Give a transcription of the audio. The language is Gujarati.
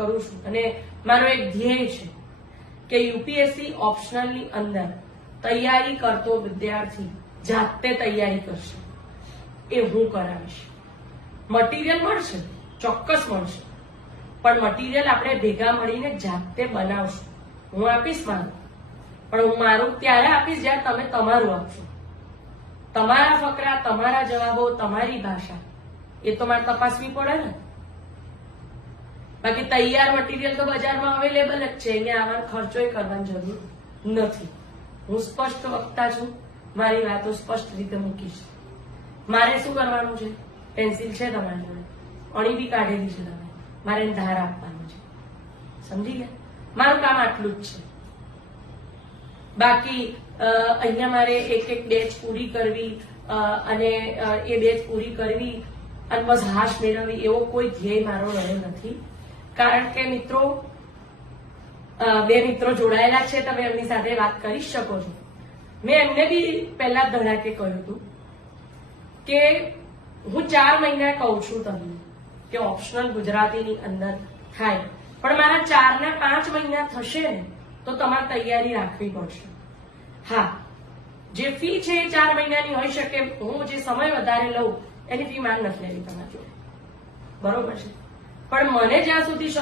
કરું છું અને મારો એક ધ્યેય છે કે યુપીએસસી ઓપ્શનલની અંદર તૈયારી કરતો વિદ્યાર્થી જાતે તૈયારી કરશે એ હું કરાવીશ. મટીરિયલ મળશે, ચોક્કસ મળશે, પણ મટીરિયલ આપણે ભેગા મળીને જાતે બનાવશું. હું આપીશ મારું, પણ હું મારું ત્યારે આપીશ જ્યારે તમે તમારું આપશો. તમારા ફકરા, તમારા જવાબો, તમારી ભાષા એ તો મારે તપાસવી પડે ને. બાકી તૈયાર મટીરિયલ તો બજારમાં અવેલેબલ જ છે, અહીંયા આમાં ખર્ચો કરવાની જરૂર નથી. હું સ્પષ્ટ વક્તા છું, મારી વાતો સ્પષ્ટ રીતે મૂકીશ. મારે શું કરવાનું છે? પેન્સિલ છે તમારી જોડે, અણી બી કાઢેલી છે, તમે મારે ધાર આપવાનું છે. સમજી ગયા? મારું કામ આટલું જ છે. બાકી અહીંયા મારે એક એક બેચ પૂરી કરવી અને એ બેચ પૂરી કરવી અને બસ હાશ મેળવવી એવો કોઈ ધ્યેય મારો રહ્યો નથી. કારણ કે મિત્રો, બે મિત્રો જોડાયેલા છે, તમે એમની સાથે વાત કરી શકો છો. મેં એમને બી પહેલા ધડાકે કહ્યું હતું કે હું 4 મહિના કહું છું તમને કે ઓપ્શનલ ગુજરાતીની અંદર થાય, પણ મારા 4 ને 5 મહિના થશે ને તો તમારે તૈયારી રાખવી પડશે. હા, જે ફી છે એ 4 મહિનાની હોઈ શકે. હું જે સમય વધારે લઉં એની ફી મારે નથી લેવી તમારી જોડે, બરોબર છે, પણ મને જ્યાં સુધી